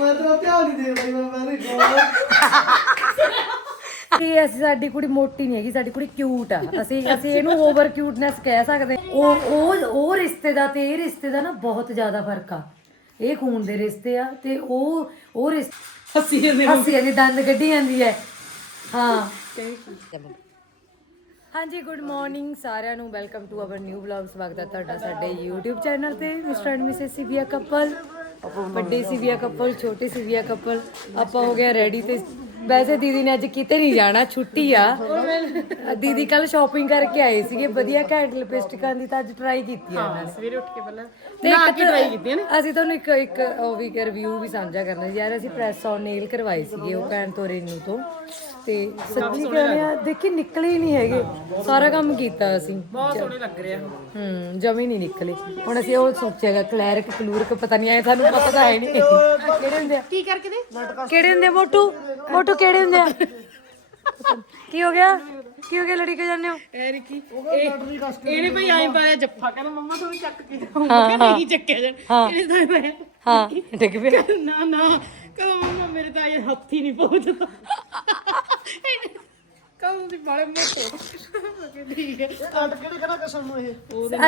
ਮੈਂ ਤੇਰਾ ਧਿਆਨ ਨਹੀਂ ਦੇ ਰਹੀ ਮੈਂ ਮੈਂ ਗੋਲ ਇਹ ਅਸੀਂ ਸਾਡੀ ਕੁੜੀ ਮੋਟੀ ਨਹੀਂ ਹੈਗੀ ਸਾਡੀ ਕੁੜੀ ਕਿਊਟ ਆ। ਅਸੀਂ ਅਸੀਂ ਇਹਨੂੰ ਓਵਰ ਕਿਊਟਨੈਸ ਕਹਿ ਸਕਦੇ। ਉਹ ਉਹ ਉਹ ਰਿਸ਼ਤੇ ਦਾ ਤੇ ਇਹ ਰਿਸ਼ਤੇ ਦਾ ਨਾ ਬਹੁਤ ਜ਼ਿਆਦਾ ਫ਼ਰਕ ਆ। ਇਹ ਖੂਨ ਦੇ ਰਿਸ਼ਤੇ ਆ ਤੇ ਉਹ ਉਹ ਰਿਸ਼ਤੇ ਹੱਸੀ ਜਾਂਦੀ ਦੰਦ ਕੱਢੀ ਜਾਂਦੀ ਹੈ। ਹਾਂ। ਹਾਂਜੀ ਗੁੱਡ ਮਾਰਨਿੰਗ ਸਾਰਿਆਂ ਨੂੰ। Welcome to our new vlog ਸਵਾਗਤ ਹੈ ਤੁਹਾਡਾ ਸਾਡੇ YouTube ਚੈਨਲ ਤੇ। Mister and missus Sivia couple ਵੱਡੇ ਸਿਵਿਆ ਕਪਲ ਛੋਟੇ ਸਿਵਿਆ ਕਪਲ ਆਪਾਂ ਹੋ ਗਿਆ ਰੈਡੀ ਤੇ। ਵੈਸੇ ਦੀਦੀ ਨੇ ਅੱਜ ਕਿਤੇ ਨਹੀਂ ਜਾਣਾ ਛੁੱਟੀ ਆ। ਦੀਦੀ ਕੱਲ ਸ਼ਾਪਿੰਗ ਕਰਕੇ ਆਏ ਸੀਗੇ ਵਧੀਆ ਘੈਂਟ ਲਿਪਸਟਿਕਾਂ ਦੀ ਤਾਂ ਅੱਜ ਟਰਾਈ ਕੀਤੀ ਆ ਨੇ। ਸਵੇਰੇ ਉੱਠ ਕੇ ਪਹਿਲਾਂ ਤੇ ਇੱਕ ਟਰਾਈ ਕੀਤੀ ਨੇ। ਅਸੀਂ ਤੁਹਾਨੂੰ ਇੱਕ ਇੱਕ ਉਹ ਵੀ ਰਿਵਿਊ ਵੀ ਸਾਂਝਾ ਕਰਨਾ ਯਾਰ ਅਸੀਂ ਪ੍ਰੈਸ ਔਨ ਨੇਲ ਕਰਵਾਏ ਸੀਗੇ ਉਹ ਭੈਣ ਤੋਂ ਰੇਨੂ ਤੋਂ। ਤੇ ਸੱਚੀ ਕਹਿੰਦੇ ਆ ਦੇਖੀ ਨਿਕਲੇ ਹੀ ਨਹੀਂ ਹੈਗੇ। ਸਾਰਾ ਕੰਮ ਕੀਤਾ ਅਸੀਂ। ਬਹੁਤ ਸੋਹਣੇ ਲੱਗ ਰਿਹਾ ਹੂੰ ਜਮੀ ਨਹੀਂ ਨਿਕਲੇ। ਹੁਣ ਅਸੀਂ ਉਹ ਸੋਚਿਆਗਾ ਕਲੈਰਿਕ ਕਲੂਰਕ ਪਤਾ ਨਹੀਂ ਆਏ ਤੁਹਾਨੂੰ ਪਤਾ ਤਾਂ ਹੈ ਨਹੀਂ। ਕਿਹੜੇ ਹੁੰਦੇ ਆ? ਕੀ ਕਰਕੇ ਦੇ? ਕਿਹੜੇ ਹੁੰਦੇ ਆ ਮੋਟੂ? ਮੋਟੂ ਕਿਹੜੇ ਹੁੰਦੇ ਆ? ਕੀ ਹੋ ਗਿਆ? ਕੀ ਹੋ ਗਿਆ ਲੜੀ ਕੇ ਜਾਂਦੇ ਹੋ? ਐ ਰਿਕੀ ਇਹਨੇ ਭਈ ਆਏ ਪਾਇਆ ਜੱਫਾ ਕਹਿੰਦਾ ਮੰਮਾ ਤੁਹਾਨੂੰ ਚੱਕ ਕੇ ਹਾਂ ਨਹੀਂ ਚੱਕਿਆ ਜਾਣ। ਇਹਨੇ ਤਾਂ ਪਾਇਆ ਹਾਂ ਡਿੱਗ ਪਿਆ। ਨਾ ਨਾ ਮੰਮਾ ਮੇਰੇ ਤਾਂ ਇਹ ਹੱਥ ਹੀ ਨਹੀਂ ਪਹੁੰਚਦਾ। ਕਹੋ ਤੁਸੀਂ ਬਾਲੇ ਮੋਟੇ ਮੈਂ ਕਿਹਾ ਠੀਕ ਹੈ ਕੱਟ ਕਿਹੜੇ ਕਰਾ ਕਸਮ ਨੂੰ ਇਹ?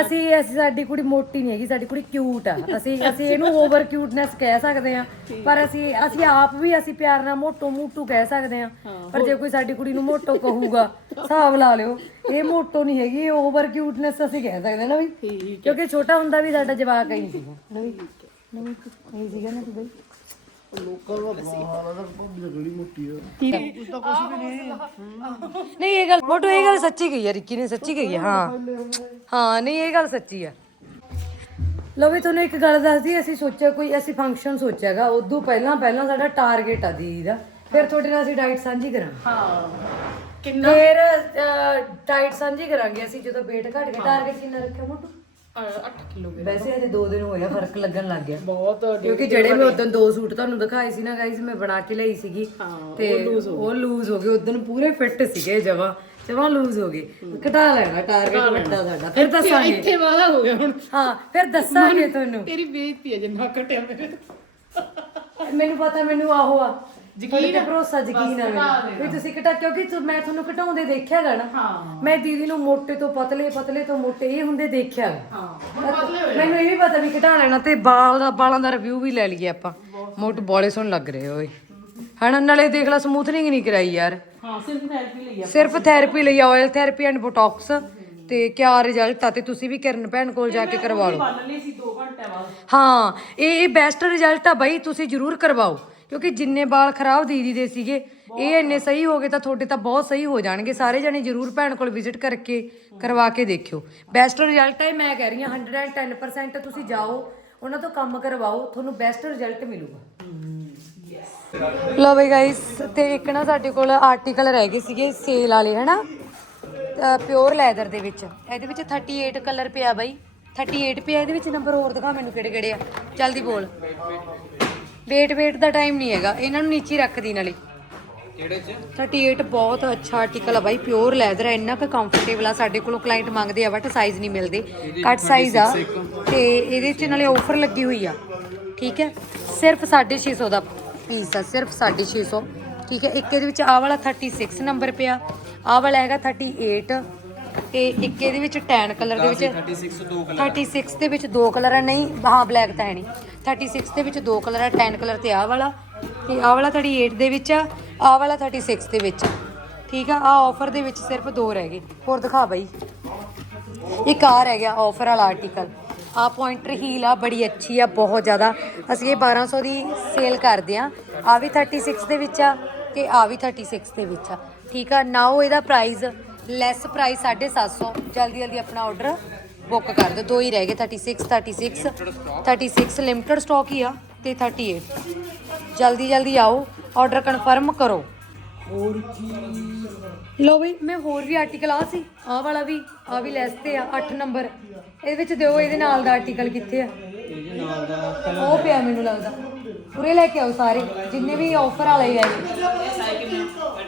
ਅਸੀਂ ਅਸੀਂ ਸਾਡੀ ਕੁੜੀ ਮੋਟੀ ਨਹੀਂ ਹੈਗੀ ਸਾਡੀ ਕੁੜੀ ਕਿਊਟ ਆ। ਅਸੀਂ ਅਸੀਂ ਇਹਨੂੰ ਓਵਰ ਕਿਊਟਨੈਸ ਕਹਿ ਸਕਦੇ ਆ ਪਰ ਅਸੀਂ ਅਸੀਂ ਆਪ ਵੀ ਅਸੀਂ ਪਿਆਰ ਨਾਲ ਮੋਟੋ ਮੋਟੂ ਕਹਿ ਸਕਦੇ ਆ ਪਰ ਜੇ ਕੋਈ ਸਾਡੀ ਕੁੜੀ ਨੂੰ ਮੋਟੋ ਕਹੂਗਾ ਹਿਸਾਬ ਲਾ ਲਿਓ। ਇਹ ਮੋਟੋ ਨਹੀਂ ਹੈਗੀ ਇਹ ਓਵਰ ਕਿਊਟਨੈਸ ਅਸੀਂ ਕਹਿ ਸਕਦੇ ਨਾ ਵੀ। ਕਿਉਂਕਿ ਛੋਟਾ ਹੁੰਦਾ ਵੀ ਸਾਡਾ ਜਵਾਕ ਹੀ ਨਹੀਂ ਸੀਗਾ। ਨਹੀਂ ਨਹੀਂ ਨਹੀਂ ਸੀਗਾ ਨਾ ਬਈ। ਨਹੀਂ। ਇਹ ਗੱਲ ਮੋਟੋ ਇਹ ਗੱਲ ਸੱਚੀ ਕਹੀ ਹੈ ਰਿੱਕੀ ਨੇ ਸੱਚੀ ਕਹੀ ਹੈ। ਹਾਂ ਹਾਂ ਨਹੀਂ ਇਹ ਗੱਲ ਸੱਚੀ ਆ। ਲੋ ਵੀ ਤੁਹਾਨੂੰ ਇੱਕ ਗੱਲ ਦੱਸਦੀ ਅਸੀਂ ਸੋਚਿਆ ਕੋਈ ਅਸੀਂ ਫੰਕਸ਼ਨ ਸੋਚਿਆਗਾ ਉਦੋਂ ਪਹਿਲਾਂ ਪਹਿਲਾਂ ਸਾਡਾ ਟਾਰਗੇਟ ਆ ਦੀਦੀ। ਦਾ ਫਿਰ ਤੁਹਾਡੇ ਨਾਲ ਅਸੀਂ ਡਾਈਟ ਸਾਂਝੀ ਕਰਾਂਗੇ। ਹਾਂ। ਫਿਰ ਡਾਈਟ ਸਾਂਝੀ ਕਰਾਂਗੇ ਅਸੀਂ ਜਦੋਂ weight ਘਟ ਗਿਆ। ਟਾਰਗੇਟ ਕਿੰਨਾ ਰੱਖਿਆ ਮੋਟੋ? 8 ਕਿਲੋ ਵੈਸੇ ਅਜੇ 2 ਦਿਨ ਹੋਇਆ ਫ਼ਰਕ ਲੱਗਣ ਲੱਗ ਗਿਆ। ਬਹੁਤ ਕਿਉਂਕਿ ਜਿਹੜੇ ਮੈਂ ਉਦੋਂ ਦੋ ਸੂਟ ਤੁਹਾਨੂੰ ਦਿਖਾਏ ਸੀ ਨਾ ਗਾਈਜ਼ ਮੈਂ ਬਣਾ ਕੇ ਲਈ ਸੀਗੀ। ਤੇ ਉਹ ਲੂਜ਼ ਹੋ ਗਏ। ਉਦੋਂ ਪੂਰੇ ਫਿੱਟ ਸੀਗੇ ਜਵਾ ਜਵਾ ਲੂਜ਼ ਹੋ ਗਏ। ਘਟਾ ਲੈਣਾ ਟਾਰਗੇਟ ਵੱਡਾ ਸਾਡਾ। ਫਿਰ ਦੱਸਾਂਗੇ। ਇੱਥੇ ਵਾਲਾ ਹੋ ਗਿਆ ਹੁਣ। ਹਾਂ ਫਿਰ ਦੱਸਾਂਗੇ ਤੁਹਾਨੂੰ। ਤੇਰੀ ਬੇਇੱਜ਼ਤੀ ਹੈ ਜਿੰਨਾ ਘਟਿਆ ਮੇਰੇ ਤੋਂ। ਮੈਨੂੰ ਪਤਾ ਮੈਨੂੰ ਆਹੋ ਆ। ਯਕੀਨ ਤੇ ਭਰੋਸਾ ਯਕੀਨ ਮੈਨੂੰ। ਵੀ ਤੁਸੀਂ ਘਟਾ ਕਿਉਂਕਿ ਤੁ- ਮੈਂ ਤੁਹਾਨੂੰ ਘਟਾਉਂਦੇ ਦੇਖਿਆਗਾ ਨਾ। ਮੈਂ ਦੀਦੀ ਨੂੰ ਮੋਟੇ ਤੋਂ ਪਤਲੇ ਪਤਲੇ ਤੋਂ ਮੋਟੇ ਇਹ ਹੁੰਦੇ ਦੇਖਿਆ ਗਾ। ਮੈਨੂੰ ਇਹ ਵੀ ਪਤਾ ਵੀ ਘਟਾ ਲੈਣਾ ਤੇ ਬਾਲ ਦਾ ਬਾਲਾਂ ਦਾ ਰਿਵਿਊ ਵੀ ਲੈ ਲਈਏ ਆਪਾਂ। ਮੋਟ ਬੋਲੇ ਸੁਣ ਲੱਗ ਰਹੇ ਓਏ। ਹਣ ਨਾਲੇ ਦੇਖ ਲੈ ਸਮੂਥਨਿੰਗ ਨਹੀਂ ਕਰਾਈ ਯਾਰ। ਹਾਂ ਸਿਰਫ ਥੈਰੇਪੀ ਲਈ ਸਿਰਫ ਥੈਰੇਪੀ ਲਈ ਆਇਲ ਥੈਰੇਪੀ ਐਂਡ ਬੋਟੌਕਸ ਤੇ ਕਿਆ ਰਿਜ਼ਲਟ ਆ ਤੇ ਤੁਸੀਂ ਵੀ ਕਿਰਨ ਭੈਣ ਕੋਲ ਜਾ ਕੇ ਕਰਵਾ ਲਓ। ਬੰਨ ਲਈ ਸੀ 2 ਘੰਟੇ ਬਾਅਦ। ਹਾਂ ਇਹ ਇਹ ਬੈਸਟ ਰਿਜ਼ਲਟ ਆ ਬਾਈ ਤੁਸੀਂ ਜਰੂਰ ਕਰਵਾਓ। ਕਿਉਂਕਿ ਜਿੰਨੇ ਵਾਲ ਖਰਾਬ ਦੀਦੀ ਦੇ ਸੀਗੇ ਇਹ ਇੰਨੇ ਸਹੀ ਹੋ ਗਏ ਤਾਂ ਤੁਹਾਡੇ ਤਾਂ ਬਹੁਤ ਸਹੀ ਹੋ ਜਾਣਗੇ। ਸਾਰੇ ਜਣੇ ਜਰੂਰ ਭੈਣ ਕੋਲ ਵਿਜ਼ਿਟ ਕਰਕੇ ਕਰਵਾ ਕੇ ਦੇਖਿਓ। ਬੈਸਟ ਰਿਜ਼ਲਟ ਹੈ ਮੈਂ ਕਹਿ ਰਹੀ ਹਾਂ 110% ਤੁਸੀਂ ਜਾਓ ਉਹਨਾਂ ਤੋਂ ਕੰਮ ਕਰਵਾਓ ਤੁਹਾਨੂੰ ਬੈਸਟ ਰਿਜ਼ਲਟ ਮਿਲੂਗਾ। ਲੋ ਬਈ ਗਾਇਸ ਤੇ ਇੱਕ ਨਾ ਸਾਡੇ ਕੋਲ ਆਰਟੀਕਲ ਰਹਿ ਗਏ ਸੀਗੇ ਸੇਲ ਵਾਲੇ ਹਨਾ? ਪਿਓਰ ਲੈਦਰ ਦੇ ਵਿੱਚ। ਇਹਦੇ ਵਿੱਚ 38 ਕਲਰ ਪਿਆ ਬਾਈ। 38 ਪਿਆ ਇਹਦੇ ਵਿੱਚ ਨੰਬਰ ਹੋਰ ਦਿਖਾ ਮੈਨੂੰ ਕਿਹੜੇ ਕਿਹੜੇ ਆ। ਜਲਦੀ ਬੋਲ। ਵੇਟ ਵੇਟ ਦਾ ਟਾਈਮ ਨਹੀਂ ਹੈਗਾ। ਇਹਨਾਂ ਨੂੰ ਨੀਚੇ ਰੱਖਦੀ ਨਾਲੇ। ਕਿਹੜੇ ਚ? 38 ਬਹੁਤ ਅੱਛਾ ਆਰਟੀਕਲ ਆ ਬਾਈ ਪਿਓਰ ਲੈਦਰ ਹੈ ਇੰਨਾ ਕੁ ਕੰਫਰਟੇਬਲ ਆ ਸਾਡੇ ਕੋਲੋਂ ਕਲਾਇੰਟ ਮੰਗਦੇ ਆ ਬਟ ਸਾਈਜ਼ ਨਹੀਂ ਮਿਲਦੇ। ਕੱਟ ਸਾਈਜ਼ ਆ ਤੇ ਇਹਦੇ ਚ ਨਾਲੇ ਆਫਰ ਲੱਗੀ ਹੋਈ ਆ ਠੀਕ ਹੈ? ਸਿਰਫ 650 ਦਾ ਪੀਸ ਆ ਸਿਰਫ 650 ਠੀਕ ਹੈ? ਇੱਕ ਇਹਦੇ ਵਿੱਚ ਆਹ ਵਾਲਾ 36 ਨੰਬਰ ਪਿਆ ਆਹ ਵਾਲਾ ਹੈਗਾ 38 ਤੇ ਇੱਕ ਇਹਦੇ ਵਿੱਚ ਟੈਨ ਕਲਰ ਦੇ ਵਿੱਚ 36 ਦੋ ਕਲਰ 36 ਦੇ ਵਿੱਚ ਦੋ ਕਲਰ ਆ ਨਹੀਂ ਹਾਂ ਬਲੈਕ ਤਾਂ ਹੈ ਨਹੀਂ। 36 ਦੇ ਵਿੱਚ ਦੋ ਕਲਰ ਆ ਟੈਨ ਕਲਰ ਤੇ ਆਹ ਵਾਲਾ ਤੇ ਆਹ ਵਾਲਾ 38 ਦੇ ਵਿੱਚ ਆ ਆਹ ਵਾਲਾ 36 ਦੇ ਵਿੱਚ ਠੀਕ ਆ ਆਹ ਆਫਰ ਦੇ ਵਿੱਚ ਸਿਰਫ ਦੋ ਰਹਿ ਗਏ। ਹੋਰ ਦਿਖਾ ਬਾਈ। ਇੱਕ ਆ ਰਹਿ ਗਿਆ ਆਫਰ ਵਾਲਾ ਆਰਟੀਕਲ ਆ ਪੁਆਇੰਟਰ ਹੀਲ ਆ ਬੜੀ ਅੱਛੀ ਆ ਬਹੁਤ ਜ਼ਿਆਦਾ। ਅਸੀਂ ਇਹ 1200 ਦੀ ਸੇਲ ਕਰਦੇ ਆ ਆ ਵੀ 36 ਦੇ ਵਿੱਚ ਆ ਤੇ ਆ ਵੀ 36 ਦੇ ਵਿੱਚ ਆ। ਠੀਕ ਆ ਨਾਓ ਇਹਦਾ ਪ੍ਰਾਈਸ ਲੈਸ ਪ੍ਰਾਈਸ 750 ਜਲਦੀ ਜਲਦੀ ਆਪਣਾ ਆਰਡਰ ਬੁੱਕ ਕਰ ਦਿਓ। ਦੋ ਹੀ ਰਹਿ ਗਏ 36 36 36 ਲਿਮਟਡ ਸਟਾਕ ਹੀ ਆ ਤੇ 38 ਜਲਦੀ ਜਲਦੀ ਆਓ ਆਰਡਰ ਕਨਫਰਮ ਕਰੋ। ਹੋਰ ਕੀ? ਲੋ ਵੀ ਮੈਂ ਹੋਰ ਵੀ ਆਰਟੀਕਲ ਆ ਸੀ ਆ ਵਾਲਾ ਵੀ ਆ ਵੀ ਲੈਸ ਤੇ ਆ 8 ਨੰਬਰ ਇਹਦੇ ਵਿੱਚ ਦਿਓ ਇਹਦੇ ਨਾਲ ਦਾ ਆਰਟੀਕਲ ਕਿੱਥੇ ਆ? ਉਹ ਪਿਆ ਮੈਨੂੰ ਲੱਗਦਾ। ਪੂਰੇ ਲੈ ਕੇ ਆਓ ਸਾਰੇ ਜਿੰਨੇ ਵੀ ਆਫਰ ਵਾਲੇ ਆਏ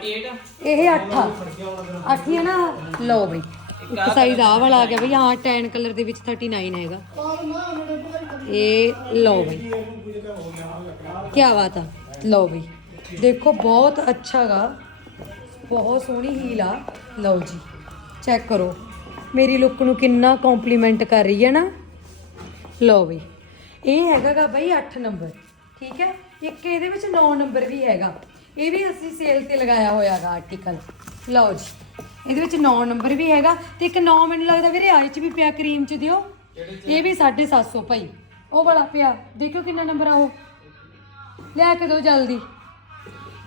8 ਇਹ 8 ਆ। 8 ਹੈ ਨਾ। ਲਓ ਬਈ, ਇੱਕ ਸਾਈਜ਼ ਆ ਵਾਲਾ ਆ ਗਿਆ ਬਈ ਹਾਂ ਟੈਨ ਕਲਰ ਦੇ ਵਿੱਚ 39 ਹੈਗਾ। ਇਹ ਲਓ ਬਈ ਕੀ ਬਾਤ ਆ। ਲਓ ਬਈ, ਦੇਖੋ ਬਹੁਤ ਅੱਛਾ ਗਾ। ਬਹੁਤ ਸੋਹਣੀ ਹੀਲ ਆ। ਲਓ ਜੀ ਚੈੱਕ ਕਰੋ। ਮੇਰੀ ਲੁੱਕ ਨੂੰ ਕਿੰਨਾ ਕੰਪਲੀਮੈਂਟ ਕਰ ਰਹੀ ਹੈ ਨਾ। ਲਓ ਬਈ, ਇਹ ਹੈਗਾਗਾ ਬਈ 8 ਨੰਬਰ ਠੀਕ ਹੈ? ਇੱਕ ਇਹਦੇ ਵਿੱਚ 9 ਨੰਬਰ ਵੀ ਹੈਗਾ। ਇਹ ਵੀ ਅਸੀਂ ਸੇਲ ਤੇ ਲਗਾਇਆ ਹੋਇਆਗਾ ਆਰਟੀਕਲ ਲਓ ਜੀ। ਇਹਦੇ ਵਿੱਚ 9 ਨੰਬਰ ਵੀ ਹੈਗਾ ਤੇ ਇੱਕ 9 ਮੈਨੂੰ ਲੱਗਦਾ ਵੀਰੇ ਆਏ ਚ ਵੀ ਪਿਆ ਕਰੀਮ ਚ ਦਿਓ। ਇਹ ਵੀ 750 ਭਾਈ। ਉਹ ਵਾਲਾ ਪਿਆ। ਦੇਖਿਓ ਕਿੰਨਾ ਨੰਬਰ ਆ ਉਹ। ਲੈ ਕੇ ਦਿਓ ਜਲਦੀ।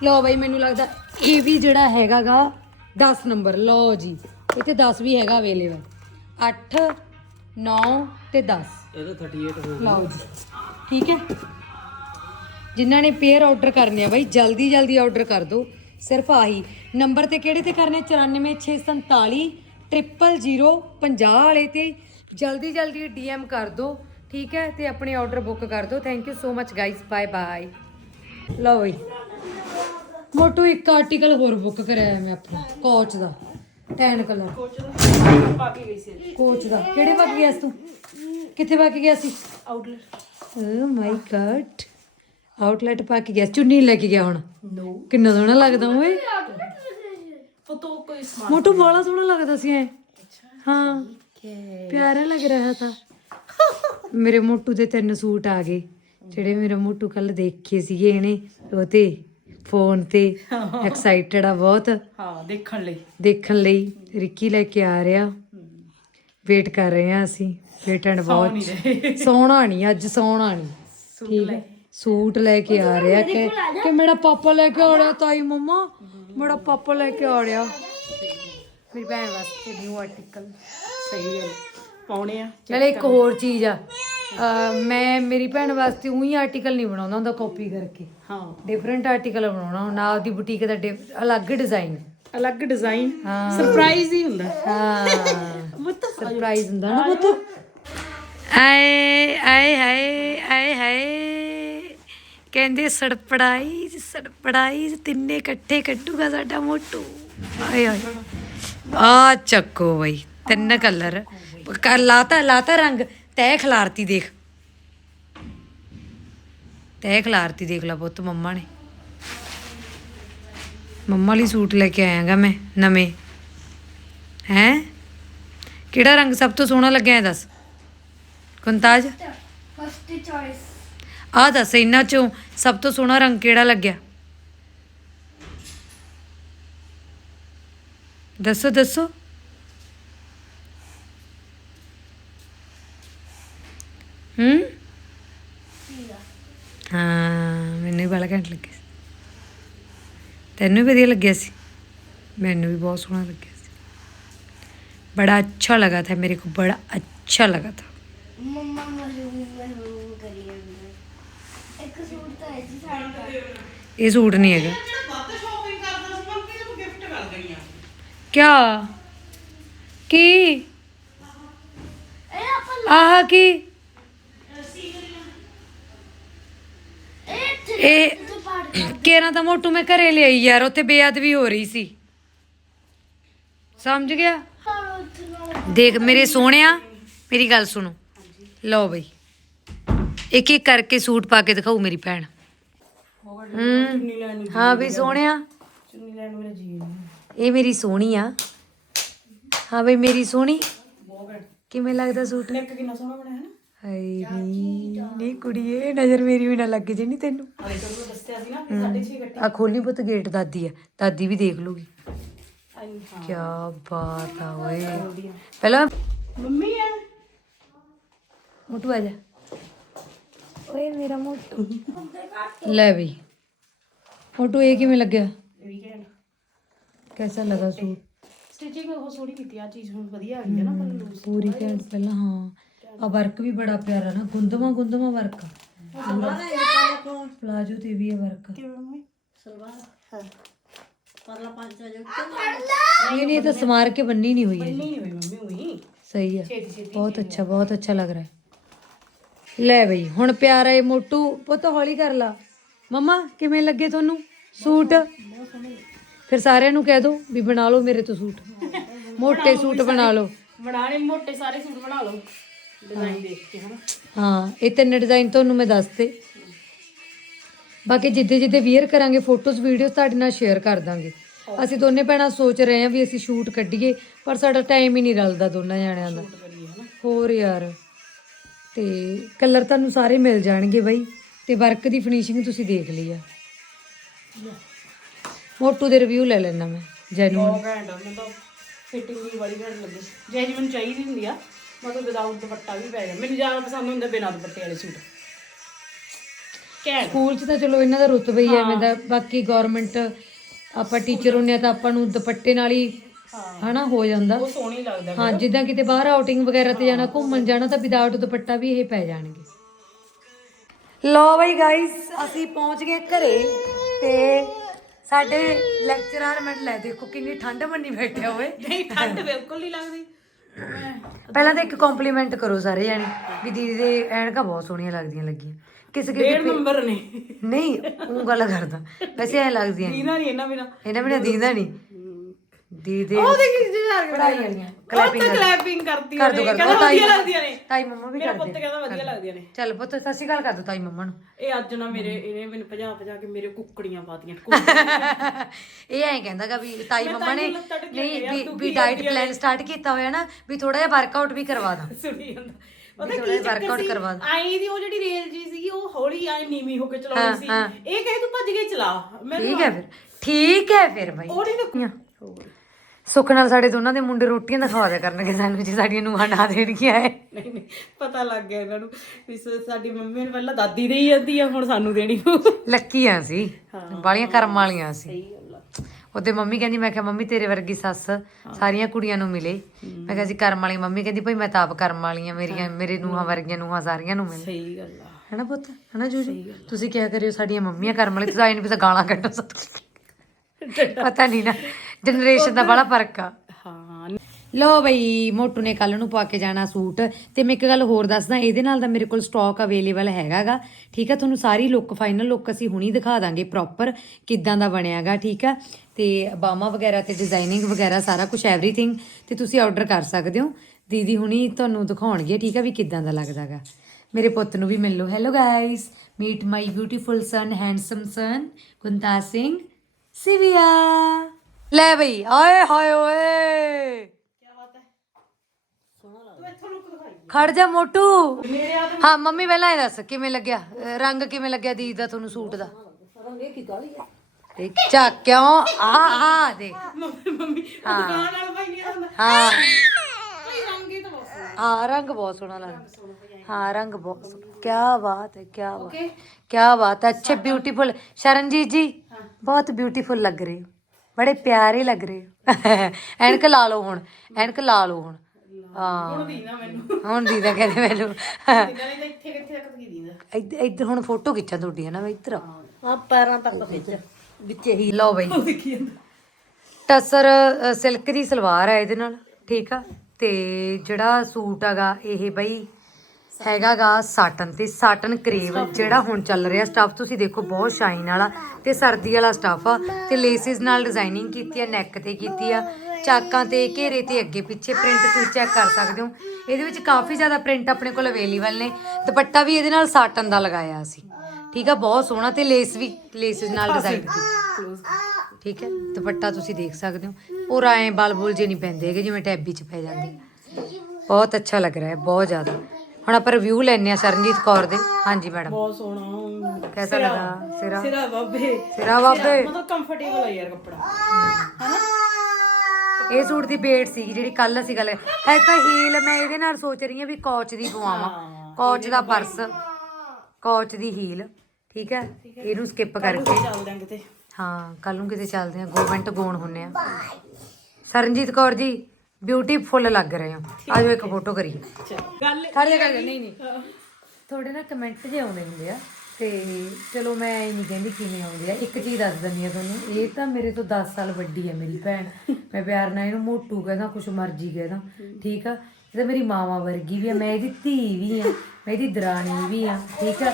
ਲਓ ਬਈ ਮੈਨੂੰ ਲੱਗਦਾ ਇਹ ਵੀ ਜਿਹੜਾ ਹੈਗਾਗਾ 10 ਨੰਬਰ ਲਓ ਜੀ ਇੱਥੇ 10 ਵੀ ਹੈਗਾ ਅਵੇਲੇਬਲ 8 9 ਤੇ 10 ਇਹਦਾ 38 ਹੋ ਲਓ ਜੀ। ਠੀਕ ਹੈ? ਜਿਨ੍ਹਾਂ ਨੇ ਪੇਅਰ ਆਰਡਰ ਕਰਨੇ ਆ ਬਾਈ ਜਲਦੀ ਜਲਦੀ ਆਰਡਰ ਕਰ ਦਿਓ। ਸਿਰਫ ਆਹੀ ਨੰਬਰ ਤੇ ਕਿਹੜੇ ਤੇ ਕਰਨੇ? 94647 00050 ਵਾਲੇ ਤੇ। ਜਲਦੀ ਜਲਦੀ ਡੀਐਮ ਕਰ ਦਿਓ ਠੀਕ ਹੈ? ਤੇ ਆਪਣੇ ਆਰਡਰ ਬੁੱਕ ਕਰ ਦਿਓ। Thank you so much guys bye bye ਲਓ ਬਈ। ਮੋਟੂ ਇੱਕ ਆਰਟੀਕਲ ਹੋਰ ਬੁੱਕ ਕਰਾਇਆ ਮੈਂ ਆਪਣਾ ਕੋਚ ਦਾ ਟੈਨ ਕਲਰ ਪਾ ਕੇ ਗਈ ਸੀ ਕੋਚ ਦਾ। ਕਿਹੜੇ ਵਗ ਗਿਆ ਸੀ ਤੂੰ? ਕਿੱਥੇ ਵਗ ਗਿਆ ਸੀ? Outlet oh my god outlet ਪਾ ਕੇ ਗਿਆ ਚੁੰਨੀ ਲੈ ਕੇ ਗਿਆ ਹੁਣ। ਨੋ ਕਿੰਨਾ ਸੋਹਣਾ ਲੱਗਦਾ ਓਏ। ਫੋਟੋ ਕੋਈ ਸਮਾਨ ਮੋਟੂ ਬੜਾ ਸੋਹਣਾ ਲੱਗਦਾ ਸੀ ਐ। ਹਾਂ। ਪਿਆਰਾ ਲੱਗ ਰਿਹਾ ਥਾ ਮੇਰੇ ਮੋਟੂ ਦੇ ਤਿੰਨ ਸੂਟ ਆ ਗਏ ਜਿਹੜੇ ਮੇਰਾ ਮੋਟੂ ਕੱਲ ਦੇਖੇ ਸੀਗੇ ਇਹਨੇ ਉਹ ਤੇ ਫੋਨ ਤੇ। ਐਕਸਾਈਟਡ ਆ ਬਹੁਤ। ਹਾਂ ਦੇਖਣ ਲਈ। ਦੇਖਣ ਲਈ ਰਿੱਕੀ ਲੈ ਕੇ ਆ ਰਿਹਾ। ਵੇਟ ਕਰ ਰਹੇ ਆ ਅਸੀਂ। Wait and watch. ਸੌਣਾ ਨਹੀਂ ਅੱਜ ਸੌਣਾ ਨਹੀਂ। ਠੀਕ ਹੈ ਸੂਟ ਲੈ ਕੇ ਆ ਰਿਹਾ ਕਿ ਕਿ ਮੇਰਾ ਪਾਪਾ ਲੈ ਕੇ ਆ ਰਿਹਾ ਤਾਈ ਮਮਾ। ਮੇਰਾ ਪਾਪਾ ਲੈ ਕੇ ਆ ਰਿਹਾ। ਮੇਰੀ ਭੈਣ ਵਾਸਤੇ ਨਿਊ ਆਰਟੀਕਲ ਸਹੀ ਗੱਲ ਪਾਉਣੇ ਆ। ਨਾਲੇ ਇੱਕ ਹੋਰ ਚੀਜ਼ ਆ। ਅਹ ਮੈਂ ਮੇਰੀ ਭੈਣ ਵਾਸਤੇ ਉਹੀ ਆਰਟੀਕਲ ਨਹੀਂ ਬਣਾਉਂਦਾ ਹੁੰਦਾ ਕਾਪੀ ਕਰਕੇ। ਹਾਂ। ਡਿਫਰੈਂਟ ਆਰਟੀਕਲ ਬਣਾਉਣਾ ਹੁੰਦਾ। ਆਪਦੀ ਬੁਟੀਕ ਦਾ ਡਿਫ- ਅਲੱਗ ਡਿਜ਼ਾਈਨ ਅਲੱਗ ਡਿਜ਼ਾਈਨ ਹਾਂ। ਸਰਪ੍ਰਾਈਜ਼ ਹੀ ਹੁੰਦਾ। ਹਾਂ। ਮੁੱਤ ਸਰਪ੍ਰਾਈਜ਼ ਹੁੰਦਾ ਨਾ ਪੁੱਤ ਆਏ ਆਏ ਹਾਏ ਆਏ ਹਾਏ। ਕਹਿੰਦੇ, ਸੜਪੜਾਈ ਸੜਪੜਾਈ ਤਿੰਨੇ ਇਕੱਠੇ ਕੱਢੂਗਾ ਸਾਡਾ ਮੋਟੂ। ਆਏ ਆਏ। ਆ ਚੱਕੋ ਬਈ, ਤਿੰਨ ਕਲਰ। ਲਾਤਾ ਲਾਤਾ ਰੰਗ। ਤੈ ਖਲਾਰਤੀ ਦੇਖ। ਤੈ ਖਲਾਰਤੀ ਦੇਖ ਲਾ ਪੁੱਤ ਮੰਮਾ ਨੇ। ਮੰਮਾ ਲਈ ਸੂਟ ਲੈ ਕੇ ਆਇਆਗਾ ਮੈਂ, ਨਵੇਂ। ਹੈ? ਕਿਹੜਾ ਰੰਗ ਸਭ ਤੋਂ ਸੋਹਣਾ ਲੱਗਿਆ ਹੈ ਦੱਸ? ਕੁੰਤਾਜ? First choice. ਆਹ ਦੱਸ, ਇਹਨਾਂ ਚੋਂ ਸਭ ਤੋਂ ਸੋਹਣਾ ਰੰਗ ਕਿਹੜਾ ਲੱਗਿਆ? ਦੱਸੋ ਦੱਸੋ। ਹੂੰ? ਹਾਂ, ਮੈਨੂੰ ਵੀ ਬੜਾ ਘੈਂਟ ਲੱਗਿਆ ਸੀ। ਤੈਨੂੰ ਵੀ ਵਧੀਆ ਲੱਗਿਆ ਸੀ? ਮੈਨੂੰ ਵੀ ਬਹੁਤ ਸੋਹਣਾ ਲੱਗਿਆ ਸੀ। ਬੜਾ ਅੱਛਾ ਲੱਗਾ ਥਾ ਮੇਰੇ ਕੋ ਬੜਾ ਅੱਛਾ ਲੱਗਾ ਥਾ। ਮੰਮਾ ਮੈਨੂੰ ਸੂਟ ਤਾਂ ਹੈ ਜੀ ਸਾੜੀ ਦਾ ਇਹ ਸੂਟ ਨਹੀਂ ਹੈਗਾ। ਵੱਧ ਸ਼ਾਪਿੰਗ ਕਰਦਾ ਸੀ ਮੈਂ ਕਿਹਨੂੰ ਗਿਫਟ ਕਰ ਗਈ ਕਿਆ? ਕੀ? ਇਹ ਆਪਾਂ ਆਹ ਕੀ? ਇਹ ਇੱਥੇ ਇਹ ਤੇ ਪਾੜ ਕੇਰਾਂ ਤਾਂ ਮੋਟੂ ਮੈਂ ਘਰੇ ਲਿਆਈ ਯਾਰ, ਉੱਥੇ ਬੇਅਦਬੀ ਹੋ ਰਹੀ ਸੀ। ਸਮਝ ਗਿਆ? ਪਾੜੋ ਉੱਥੇ ਨਾਲ ਦੇਖ ਮੇਰੇ ਸੋਹਣਿਆ, ਮੇਰੀ ਗੱਲ ਸੁਣੋ। ਲਓ ਬਈ। ਇੱਕ ਇੱਕ ਕਰਕੇ ਸੂਟ ਪਾ ਕੇ ਦਿਖਾਉ ਮੇਰੀ ਭੈਣ। ਹੂੰ। ਹਾਂ ਵੀ ਸੋਹਣਿਆ। ਚੁੰਨੀ ਲੈਣ ਮੇਰਾ ਜੀ ਇਹ ਮੇਰੀ ਸੋਹਣੀ ਆ। ਹਾਂ ਬਈ ਮੇਰੀ ਸੋਹਣੀ। ਕਿਵੇਂ ਲੱਗਦਾ ਸੂਟ? ਇੱਕ ਕਿੰਨਾ ਸੋਹਣਾ ਬਣਿਆ ਹੈ ਨਾ। ਹਾਏ ਨੀ ਨੀ ਕੁੜੀਏ ਨਜ਼ਰ ਮੇਰੀ ਵੀ ਨਾ ਲੱਗ ਜੇ ਨੀ ਤੈਨੂੰ। ਹਾਲੇ ਤੁਹਾਨੂੰ ਦੱਸਿਆ ਸੀ ਨਾ ਕਿ ਸਾਡੇ ਛੇ ਗੱਟੇ ਆ ਖੋਲੀ ਪੁੱਤ ਗੇਟ ਦਾਦੀ ਆ। ਦਾਦੀ ਵੀ ਦੇਖ ਲੂਗੀ। ਆਈ ਹਾਂ। ਕੀ ਬਾਤ ਆ ਓਏ। ਪਹਿਲਾਂ ਮੰਮੀ ਆ। ਮੋਟੂ ਆ ਜਾ। ਓਏ ਮੇਰਾ ਮੋਟੂ ਲੈ ਬਈ ਮੋਟੂ ਇਹ ਕਿਵੇਂ ਲੱਗਿਆ ਵੀਕਐਂਡ ਕੈਸਾ ਲਗਾ ਸੂਟ ਸਟਿਚਿੰਗ ਉਹ ਸੋਹਣੀ ਕੀਤੀ ਆ ਚੀਜ਼ ਹੁਣ ਵਧੀਆ ਆ ਗਈ ਹੈ ਨਾ ਪਰ ਲੂਜ਼ ਪੂਰੀ ਘੈਂਟ ਪਹਿਲਾਂ ਹਾਂ ਆ ਵਰਕ ਵੀ ਬੜਾ ਪਿਆਰਾ ਨਾ ਗੁੰਦਵਾ ਗੁੰਦਵਾ ਵਰਕ ਪਲਾਜੋ ਤੇ ਵੀ ਹੈ ਵਰਕ ਕਿਵੇਂ ਮੰਮੀ ਨਹੀਂ ਨਹੀਂ ਇਹ ਤਾਂ ਸਮਾਰ ਕੇ ਬੰਨੀ ਨਹੀਂ ਹੋਈ ਹੈ ਜੀ ਨਹੀਂ ਹੋਈ ਮੰਮੀ ਉਹੀ ਸਹੀ ਹੈ ਬਹੁਤ ਅੱਛਾ ਬਹੁਤ ਅੱਛਾ ਲੱਗ ਰਿਹਾ ਹੈ ਲੈ ਬਈ ਹੁਣ ਪਿਆਰਾ ਇਹ ਮੋਟੂ ਪੁੱਤ ਹੌਲੀ ਕਰ ਲਾ। ਮਮਾ ਕਿਵੇਂ ਲੱਗੇ ਤੁਹਾਨੂੰ? ਸੂਟ? ਫਿਰ ਸਾਰਿਆਂ ਨੂੰ ਕਹਿ ਦਿਓ ਵੀ ਬਣਾ ਲਓ ਮੇਰੇ ਤੋਂ ਸੂਟ। ਮੋਟੇ ਸੂਟ ਬਣਾ ਲਓ। ਬਣਾਣੇ ਮੋਟੇ ਸਾਰੇ ਸੂਟ ਬਣਾ ਲਓ। ਡਿਜ਼ਾਈਨ ਦੇਖ ਕੇ ਹਨਾ? ਹਾਂ ਇਹ ਤਿੰਨ ਡਿਜ਼ਾਈਨ ਤੁਹਾਨੂੰ ਮੈਂ ਦੱਸਤੇ। ਬਾਕੀ ਜਿੱਦੇ ਜਿੱਦੇ ਵੀਅਰ ਕਰਾਂਗੇ ਫੋਟੋਜ਼ ਵੀਡੀਓਜ਼ ਤੁਹਾਡੇ ਨਾਲ ਸ਼ੇਅਰ ਕਰ ਦਾਂਗੇ। ਅਸੀਂ ਦੋਨੇ ਭੈਣਾਂ ਸੋਚ ਰਹੇ ਹਾਂ ਵੀ ਅਸੀਂ ਸ਼ੂਟ ਕੱਢੀਏ ਪਰ ਸਾਡਾ ਟਾਈਮ ਹੀ ਨਹੀਂ ਰਲਦਾ ਦੋਨਾਂ ਜਾਣਿਆਂ ਦਾ। ਹੋਰ ਯਾਰ। ਤੇ ਕਲਰ ਤੁਹਾਨੂੰ ਸਾਰੇ ਮਿਲ ਜਾਣਗੇ ਬਾਈ ਤੇ ਵਰਕ ਦੀ ਫਿਨਿਸ਼ਿੰਗ ਤੁਸੀਂ ਦੇਖ ਲਈ ਆ। ਮੋਟੂ ਦੇ ਰਿਵਿਊ ਲੈ ਲੈਣਾ ਮੈਂ ਜੈਨੂਨ ਬਹੁਤ ਘੈਂਟ ਆ ਮਤਲਬ ਫਿਟਿੰਗ ਵੀ ਬੜੀ ਘੈਂਟ ਲੱਗੀ। ਜੇ ਜੀ ਮੈਨੂੰ ਚਾਹੀਦੀ ਹੁੰਦੀ ਆ ਮਤਲਬ ਵਿਦਆਊਟ ਦੁਪੱਟਾ ਵੀ ਪੈ ਗਿਆ। ਮੈਨੂੰ ਜ਼ਿਆਦਾ ਪਸੰਦ ਹੁੰਦਾ ਬਿਨਾਂ ਦੁਪੱਟੇ ਵਾਲੇ ਸੂਟ। ਘੈਂਟ। ਸਕੂਲ 'ਚ ਤਾਂ ਚਲੋ ਇਹਨਾਂ ਦਾ ਰੁਤਬਾ ਹੀ ਐਵੇਂ ਦਾ ਬਾਕੀ ਗਵਰਨਮੈਂਟ ਆਪਾਂ ਟੀਚਰ ਹੁੰਨੇ ਆ ਤਾਂ ਆਪਾਂ ਨੂੰ ਦੁਪੱਟੇ ਨਾਲ ਹੀ ਹਨਾ ਹੋ ਜਾਂਦਾ। ਉਹ ਸੋਹਣੀ ਲੱਗਦਾ ਹਾਂ ਜਿੱਦਾਂ ਕਿਤੇ ਬਾਹਰ ਆਊਟਿੰਗ ਵਗੈਰਾ ਤੇ ਜਾਣਾ ਘੁੰਮਣ ਜਾਣਾ ਤਾਂ ਵਿਦਆਊਟ ਦੁਪੱਟਾ ਵੀ ਇਹ ਪੈ ਜਾਣਗੇ। ਲੋ ਬਈ ਗਾਇਸ ਅਸੀਂ ਪਹੁੰਚ ਗਏ ਘਰੇ ਤੇ ਸਾਡੇ ਲੈਕਚਰਰ ਮੈਂ ਲੈ ਦੇਖੋ ਕਿੰਨੀ ਠੰਡ ਮੰਨੀ ਬੈਠੇ ਹੋਏ ਨਹੀਂ ਠੰਡ ਬਿਲਕੁਲ ਨਹੀਂ ਲੱਗਦੀ। ਪਹਿਲਾਂ ਤਾਂ ਇੱਕ ਕੰਪਲੀਮੈਂਟ ਕਰੋ ਸਾਰੇ ਜਾਣੇ ਵੀ ਦੀਦੀ ਦੇ ਐਨਕਾਂ ਬਹੁਤ ਸੋਹਣੀਆਂ ਲੱਗਦੀਆਂ ਲੱਗੀਆਂ। ਕਿਸੇ ਕਿਸੇ ਡੇਢ ਨੰਬਰ ਨੇ। ਨਹੀਂ ਉਹ ਗੱਲ ਕਰਦਾ। ਵੈਸੇ ਐ ਲੱਗਦੀਆਂ। ਇਹਨਾਂ ਨਹੀਂ ਇਹਨਾਂ ਬਿਨਾ। ਇਹਨਾਂ ਬਿਨਾਂ ਦੀਦਾ ਨਹੀਂ। ਦੀਦੇ ਉਹ ਦੇਖੀ ਜਿਹਾ ਪੜਾਈ ਵਾਲੀਆਂ। ਕਲੈਪਿੰਗ ਕਲੈਪਿੰਗ ਕਰਦੀ ਕਰ ਦੋ ਕਰ ਦੋ। ਤਾਈ ਲੱਗਦੀਆਂ ਨੇ। ਤਾਈ ਮੰਮਾ ਵੀ ਮੇਰਾ ਕਰਦੇ ਪੁੱਤ ਕਹਿੰਦਾ ਵਧੀਆ ਲੱਗਦੀਆਂ ਨੇ। ਚੱਲ ਪੁੱਤ ਸਤਿ ਸ਼੍ਰੀ ਅਕਾਲ ਕਰ ਦੋ ਤਾਈ ਮੰਮਾ ਨੂੰ। ਇਹ ਅੱਜ ਨਾ ਮੇਰੇ ਇਹਨੇ ਮੈਨੂੰ ਭਜਾ ਭਜਾ ਕੇ ਮੇਰੇ ਕੁੱਕੜੀਆਂ ਪਾਤੀਆਂ। ਇਹ ਐਂ ਕਹਿੰਦਾਗਾ ਵੀ ਤਾਈ ਮੰਮਾ ਨੇ ਨਹੀਂ ਵੀ ਡਾਈਟ ਪਲਾਨ ਸਟਾਰਟ ਕੀਤਾ ਹੋਇਆ ਨਾ ਵੀ ਥੋੜਾ ਜਿਹਾ ਵਰਕਆਊਟ ਵੀ ਕਰਵਾ ਦਾਂ। ਸੁਣੀ ਜਾਂਦਾ। ਪਤਾ ਥੋੜ੍ਹਾ ਕੀ ਸੀ? ਕਰਵਾ। ਆਈ ਦੀ ਉਹ ਜਿਹੜੀ ਰੇਲ ਜੀ ਸੀਗੀ ਉਹ ਹੌਲੀ ਆਈ ਨੀਵੀਂ ਹੋ ਕੇ ਚਲਾਉਣੀ ਸੀ। ਇਹ ਕਹੇ ਤੂੰ ਭੱਜ ਕੇ ਚਲਾ। ਠੀਕ ਹੈ ਫਿਰ। ਠੀਕ ਹੈ ਫਿਰ ਬਾਈ। ਉਹ ਨਹੀਂ ਸੁੱਖ ਨਾਲ ਸਾਡੇ ਦੋਨਾਂ ਦੇ ਮੁੰਡੇ ਰੋਟੀਆਂ ਦਿਖਾ ਦਿਆ ਕਰਨਗੇ ਸਾਨੂੰ ਜੇ ਸਾਡੀਆਂ ਨੂੰਹਾਂ ਨਾ ਦੇਣਗੀਆਂ ਇਹ। ਨਹੀਂ ਨਹੀਂ ਪਤਾ ਲੱਗ ਗਿਆ ਇਹਨਾਂ ਨੂੰ ਵੀ ਸ- ਸਾਡੀ ਮੰਮੀ ਨੂੰ ਪਹਿਲਾਂ ਦਾਦੀ ਦੇਈ ਜਾਂਦੀ ਆ ਹੁਣ ਸਾਨੂੰ ਦੇਣੀ ਪਊ ਲੱਕੀਆਂ ਸੀ। ਬਾਲੀਆਂ ਕਰਮ ਵਾਲੀਆਂ ਸੀ। ਸਹੀ ਗੱਲ ਆ। ਉਹਦੇ ਮੰਮੀ ਕਹਿੰਦੀ ਮੈਂ ਕਿਹਾ ਮੰਮੀ ਤੇਰੇ ਵਰਗੀ ਸੱਸ ਸਾਰੀਆਂ ਕੁੜੀਆਂ ਨੂੰ ਮਿਲੇ। ਮੈਂ ਕਿਹਾ ਜੀ ਕਰਮ ਵਾਲੀ ਮੰਮੀ ਕਹਿੰਦੀ ਭਾਈ ਮੈਂ ਤਾਂ ਆਪ ਕਰਮ ਵਾਲੀਆਂ ਮੇਰੀਆਂ ਮੇਰੇ ਨੂੰਹਾਂ ਵਰਗੀਆਂ ਨੂੰਹਾਂ ਸਾਰੀਆਂ ਨੂੰ ਮਿਲੇ। ਸਹੀ ਗੱਲ ਆ। ਹੈਨਾ ਪੁੱਤ? ਹੈਨਾ ਜੂਜੂ? ਤੁਸੀਂ ਕਿਹਾ ਕਰਿਓ ਸਾਡੀਆਂ ਮੰਮੀਆਂ ਕਰਮ ਵਾਲੀ ਤੁਸੀਂ ਆਈ ਨਹੀਂ ਪਤਾ ਗਾਲਾਂ ਕੱਢੋ ਸਭ ਪਤਾ ਨਹੀਂ ਨਾ ਜਨਰੇਸ਼ਨ ਦਾ ਬੜਾ ਫ਼ਰਕ ਆ। ਹਾਂ। ਲੋ ਬਈ ਮੋਟੂ ਨੇ ਕੱਲ ਨੂੰ ਪਾ ਕੇ ਜਾਣਾ ਸੂਟ। ਤੇ ਮੈਂ ਇੱਕ ਗੱਲ ਹੋਰ ਦੱਸਦਾ ਇਹਦੇ ਨਾਲ ਦਾ ਮੇਰੇ ਕੋਲ ਸਟਾਕ ਅਵੇਲੇਬਲ ਹੈਗਾਗਾ। ਠੀਕ ਆ ਤੁਹਾਨੂੰ ਸਾਰੀ ਲੁੱਕ ਫਾਈਨਲ ਲੁੱਕ ਅਸੀਂ ਹੁਣੀ ਦਿਖਾ ਦਾਂਗੇ ਪ੍ਰੋਪਰ ਕਿੱਦਾਂ ਦਾ ਬਣਿਆਗਾ ਠੀਕ ਆ? ਤੇ ਬਾਹਾਂ ਵਗੈਰਾ ਤੇ ਡਿਜ਼ਾਈਨਿੰਗ ਵਗੈਰਾ ਸਾਰਾ ਕੁਝ ਐਵਰੀਥਿੰਗ ਤੇ ਤੁਸੀਂ ਆਰਡਰ ਕਰ ਸਕਦੇ ਹੋ। ਦੀਦੀ ਹੁਣੀ ਤੁਹਾਨੂੰ ਦਿਖਾਉਣਗੇ ਠੀਕ ਆ ਵੀ ਕਿੱਦਾਂ ਦਾ ਲੱਗਦਾਗਾ। ਮੇਰੇ ਪੁੱਤ ਨੂੰ ਵੀ ਮਿਲ ਲਓ। Hello guys meet my beautiful son handsome son Kunta Singh. Sivia. ਲੈ ਬਈ ਆਏ ਹਾਏ ਓਏ। ਖੜ ਜਾ ਮੋਟੂ। ਹਾਂ ਮੰਮੀ ਪਹਿਲਾਂ ਇਹ ਦੱਸ ਕਿਵੇਂ ਲੱਗਿਆ? ਅਹ ਰੰਗ ਕਿਵੇਂ ਲੱਗਿਆ ਦੀਦੀ ਦਾ ਤੁਹਾਨੂੰ ਸੂਟ ਦਾ? ਦੇਖ ਚਾ ਕਿਉਂ? ਆ ਦੇਖ। ਹਾਂ। ਹਾਂ। ਰੰਗ ਬਹੁਤ ਸੋਹਣਾ। ਲੱਗਦਾ। ਹਾਂ ਰੰਗ ਬਹੁਤ ਸੋਹਣਾ। ਬਾਤ ਹੈ ਕੀ ਬਾਤ Okay. ਕੀ ਬਾਤ ਹੈ ਅੱਛੇ ਬਿਊਟੀਫੁਲ ਸ਼ਰਨਜੀਤ ਜੀ ਬਹੁਤ ਬਿਊਟੀਫੁਲ ਲੱਗ ਰਹੇ ਹੋ ਬੜੇ ਪਿਆਰੇ ਲੱਗ ਰਹੇ ਹੋ ਐਨਕ ਲਾ ਲਓ ਹੁਣ ਐਨਕ ਲਾ ਲਓ ਹੁਣ ਹਾਂ ਦੀਦਾ ਮੈਨੂੰ ਹੁਣ ਦੀਦਾ ਕਹਿੰਦੇ ਮੈਨੂੰ ਇੱਥੇ ਕਿੱਥੇ ਤੱਕ ਦੀਦਾ ਇੱਧਰ ਹੁਣ ਫੋਟੋ ਖਿੱਚਾਂ ਤੁਹਾਡੀ ਹੈ ਨਾ ਬਈ ਇੱਧਰ। ਆ ਪੈਰਾਂ ਤੱਕ ਖਿੱਚ ਵਿੱਚੇ ਹੀ ਲਓ ਬਈ ਟਸਰ ਸਿਲਕ ਦੀ ਸਲਵਾਰ ਹੈ ਇਹਦੇ ਨਾਲ ਠੀਕ ਆ ਤੇ ਜਿਹੜਾ ਸੂਟ ਹੈਗਾ ਇਹ ਬਈ ਹੈਗਾਗਾ ਸਾਟਨ ਤੇ ਸਾਟਨ ਕਰੇਵ ਜਿਹੜਾ ਹੁਣ ਚੱਲ ਰਿਹਾ। ਸਟਾਫ ਤੁਸੀਂ ਦੇਖੋ ਬਹੁਤ ਸ਼ਾਈਨ ਵਾਲਾ ਤੇ ਸਰਦੀ ਵਾਲਾ ਸਟਾਫ ਆ। ਤੇ ਲੇਸਿਸ ਨਾਲ ਡਿਜ਼ਾਈਨਿੰਗ ਕੀਤੀ ਆ ਨੈਕ ਤੇ ਕੀਤੀ ਆ। ਚਾਕਾਂ ਤੇ ਘੇਰੇ ਤੇ ਅੱਗੇ ਪਿੱਛੇ ਪ੍ਰਿੰਟ ਤੁਸੀਂ ਚੈੱਕ ਕਰ ਸਕਦੇ ਹੋ। ਇਹਦੇ ਵਿੱਚ ਕਾਫੀ ਜ਼ਿਆਦਾ ਪ੍ਰਿੰਟ ਆਪਣੇ ਕੋਲ ਅਵੇਲੇਬਲ ਨੇ। ਦੁਪੱਟਾ ਵੀ ਇਹਦੇ ਨਾਲ ਸਾਟਨ ਦਾ ਲਗਾਇਆ ਸੀ ਠੀਕ ਆ ਬਹੁਤ ਸੋਹਣਾ ਤੇ ਲੇਸ ਵੀ ਲੇਸਿਸ ਨਾਲ ਡਿਜ਼ਾਈਨ ਕੀਤੀ। ਠੀਕ ਹੈ ਦੁਪੱਟਾ ਤੁਸੀਂ ਦੇਖ ਸਕਦੇ ਹੋ। ਉਹ ਰਾਏ ਬਲ ਬੁਲ ਜੇ ਨਹੀਂ ਪੈਂਦੇ ਹੈਗੇ ਜਿਵੇਂ ਟੈਬੀ ਚ ਪੈ ਜਾਂਦੇ। ਬਹੁਤ ਅੱਛਾ ਲੱਗ ਰਿਹਾ ਹੈ ਬਹੁਤ ਜ਼ਿਆਦਾ। ਹੁਣ ਆਪਾਂ ਰਿਵਿਊ ਲੈਣੇ ਆ ਸਰਨਜੀਤ ਕੌਰ ਦੇ। ਹਾਂਜੀ ਮੈਡਮ ਬਹੁਤ ਸੋਹਣਾ ਕੈਸਾ ਲਗਾ ਸਿਰਾ ਸਿਰਾ? ਬਾਬੇ। ਸਿਰਾ ਬਾਬੇ। ਮਤਲਬ ਕੰਫਰਟੇਬਲ ਆ ਯਾਰ ਕੱਪੜਾ। ਹਨਾ? ਇਹ ਸੂਟ ਦੀ ਬੇਟ ਸੀ ਜਿਹੜੀ ਕੱਲ ਅਸੀਂ ਗੱਲ ਹੈ ਤਾਂ ਹੀਲ ਮੈਂ ਇਹਦੇ ਨਾਲ ਸੋਚ ਰਹੀ ਹਾਂ ਵੀ ਕੌਚ ਦੀ ਪਵਾਵਾਂ। ਕੌਚ ਦਾ ਪਰਸ ਕੌਚ ਦੀ ਹੀਲ ਠੀਕ ਹੈ? ਇਹਨੂੰ ਸਕਿਪ ਕਰਕੇ। ਚੱਲਦੇ ਆਂ ਕਿਤੇ। ਹਾਂ ਕੱਲ ਨੂੰ ਕਿਤੇ ਚੱਲਦੇ ਆ ਗੋਵੈਂਟ ਗੋਣ ਹੁੰਨੇ ਆ ਸਰਨਜੀਤ ਕੌਰ ਜੀ ਬਿਊਟੀਫੁਲ ਲੱਗ ਰਹੇ ਹੋ ਆਜੋ ਇੱਕ ਫੋਟੋ ਕਰੀਏ। ਗੱਲ ਖੜ ਕਰ ਨਹੀਂ ਨਹੀਂ। ਥੋੜੇ ਨਾ ਕਮੈਂਟ ਜੇ ਆਉਂਦੇ ਹੁੰਦੇ ਆ ਤੇ ਚਲੋ ਮੈਂ ਇਹ ਨਹੀਂ ਕਹਿੰਦੀ ਕਿਵੇਂ ਆਉਂਦੇ ਆ। ਇੱਕ ਚੀਜ਼ ਦੱਸ ਦਿੰਦੀ ਆ ਤੁਹਾਨੂੰ ਇਹ ਤਾਂ ਮੇਰੇ ਤੋਂ 10 ਸਾਲ ਵੱਡੀ ਹੈ ਮੇਰੀ ਭੈਣ। ਮੈਂ ਪਿਆਰ ਨਾਲ ਇਹਨੂੰ ਮੋਟੂ ਕਹਿੰਦਾ ਕੁਛ ਮਰਜ਼ੀ ਕਹਿੰਦਾ ਠੀਕ ਆ? ਇਹ ਤਾਂ ਮੇਰੀ ਮਾਵਾ ਵਰਗੀ ਵੀ ਆ ਮੈਂ ਇਹਦੀ ਧੀ ਵੀ ਆ ਮੈਂ ਇਹਦੀ ਦਰਾਣੀ ਵੀ ਆ ਠੀਕ ਆ?